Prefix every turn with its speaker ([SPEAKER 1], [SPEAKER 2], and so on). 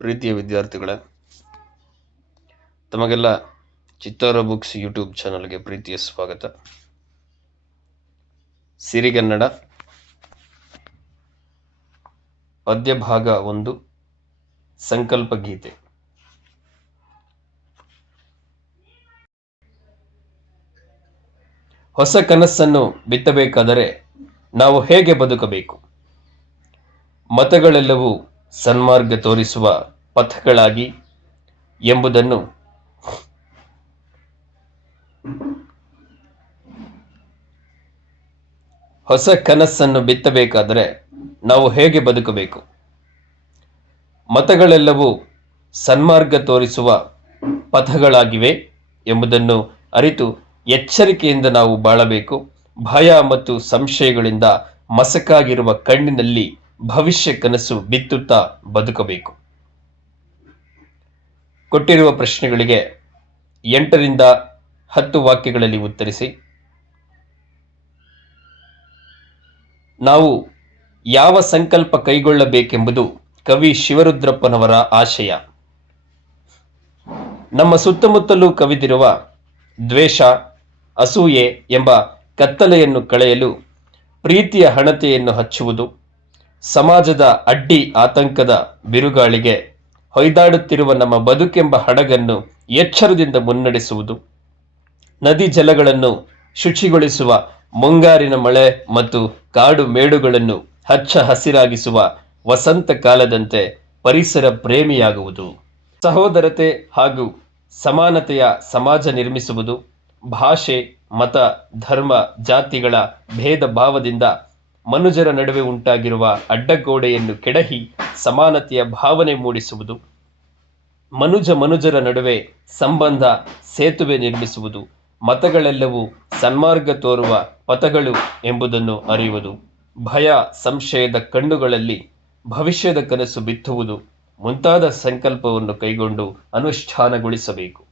[SPEAKER 1] ಪ್ರೀತಿಯ ವಿದ್ಯಾರ್ಥಿಗಳೇ, ತಮಗೆಲ್ಲ ಚಿತ್ತಾರ ಬುಕ್ಸ್ ಯೂಟ್ಯೂಬ್ ಚಾನಲ್ಗೆ ಪ್ರೀತಿಯ ಸ್ವಾಗತ. ಸಿರಿಗನ್ನಡ ಪದ್ಯ ಭಾಗ ಒಂದು, ಸಂಕಲ್ಪ ಗೀತೆ. ಹೊಸ ಕನಸನ್ನು ಬಿತ್ತಬೇಕಾದರೆ ನಾವು ಹೇಗೆ ಬದುಕಬೇಕು? ಮತಗಳೆಲ್ಲವೂ ಸನ್ಮಾರ್ಗ ತೋರಿಸುವ ಪಥಗಳಾಗಿ ಎಂಬುದನ್ನು ಹೊಸ ಕನಸನ್ನು ಬಿತ್ತಬೇಕಾದರೆ ನಾವು ಹೇಗೆ ಬದುಕಬೇಕು? ಮತಗಳೆಲ್ಲವೂ ಸನ್ಮಾರ್ಗ ತೋರಿಸುವ ಪಥಗಳಾಗಿವೆ ಎಂಬುದನ್ನು ಅರಿತು ಎಚ್ಚರಿಕೆಯಿಂದ ನಾವು ಬಾಳಬೇಕು. ಭಯ ಮತ್ತು ಸಂಶಯಗಳಿಂದ ಮಸಕಾಗಿರುವ ಕಣ್ಣಿನಲ್ಲಿ ಭವಿಷ್ಯ ಕನಸು ಬಿತ್ತುತ್ತಾ ಬದುಕಬೇಕು. ಕೊಟ್ಟಿರುವ ಪ್ರಶ್ನೆಗಳಿಗೆ ಎಂಟರಿಂದ ಹತ್ತು ವಾಕ್ಯಗಳಲ್ಲಿ ಉತ್ತರಿಸಿ. ನಾವು ಯಾವ ಸಂಕಲ್ಪ ಕೈಗೊಳ್ಳಬೇಕೆಂಬುದು ಕವಿ ಶಿವರುದ್ರಪ್ಪನವರ ಆಶಯ. ನಮ್ಮ ಸುತ್ತಮುತ್ತಲೂ ಕವಿದಿರುವ ದ್ವೇಷ, ಅಸೂಯೆ ಎಂಬ ಕತ್ತಲೆಯನ್ನು ಕಳೆಯಲು ಪ್ರೀತಿಯ ಹಣತೆಯನ್ನು ಹಚ್ಚುವುದು ಸಮಾಜದ ಅಡ್ಡಿ ಆತಂಕದ ಬಿರುಗಾಳಿಗೆ ಹೊಯ್ದಾಡುತ್ತಿರುವ ನಮ್ಮ ಬದುಕೆಂಬ ಹಡಗನ್ನು ಎಚ್ಚರದಿಂದ ಮುನ್ನಡೆಸುವುದು. ನದಿ ಜಲಗಳನ್ನು ಶುಚಿಗೊಳಿಸುವ ಮುಂಗಾರಿನ ಮಳೆ ಮತ್ತು ಕಾಡು ಮೇಡುಗಳನ್ನು ಹಚ್ಚ ಹಸಿರಾಗಿಸುವ ವಸಂತ ಕಾಲದಂತೆ ಪರಿಸರ ಪ್ರೇಮಿಯಾಗುವುದು. ಸಹೋದರತೆ ಹಾಗೂ ಸಮಾನತೆಯ ಸಮಾಜ ನಿರ್ಮಿಸುವುದು. ಭಾಷೆ, ಮತ, ಧರ್ಮ, ಜಾತಿಗಳ ಭೇದ ಭಾವದಿಂದ ಮನುಜರ ನಡುವೆ ಉಂಟಾಗಿರುವ ಅಡ್ಡಗೋಡೆಯನ್ನು ಕೆಡಹಿ ಸಮಾನತೆಯ ಭಾವನೆ ಮೂಡಿಸುವುದು, ಮನುಜ ಮನುಜರ ನಡುವೆ ಸಂಬಂಧ ಸೇತುವೆ ನಿರ್ಮಿಸುವುದು, ಮತಗಳೆಲ್ಲವೂ ಸನ್ಮಾರ್ಗ ತೋರುವ ಪಥಗಳು ಎಂಬುದನ್ನು ಅರಿಯುವುದು. ಭಯ, ಸಂಶಯದ ಕಣ್ಣುಗಳಲ್ಲಿ ಭವಿಷ್ಯದ ಕನಸು ಬಿತ್ತುವುದು ಮುಂತಾದ ಸಂಕಲ್ಪವನ್ನು ಕೈಗೊಂಡು ಅನುಷ್ಠಾನಗೊಳಿಸಬೇಕು.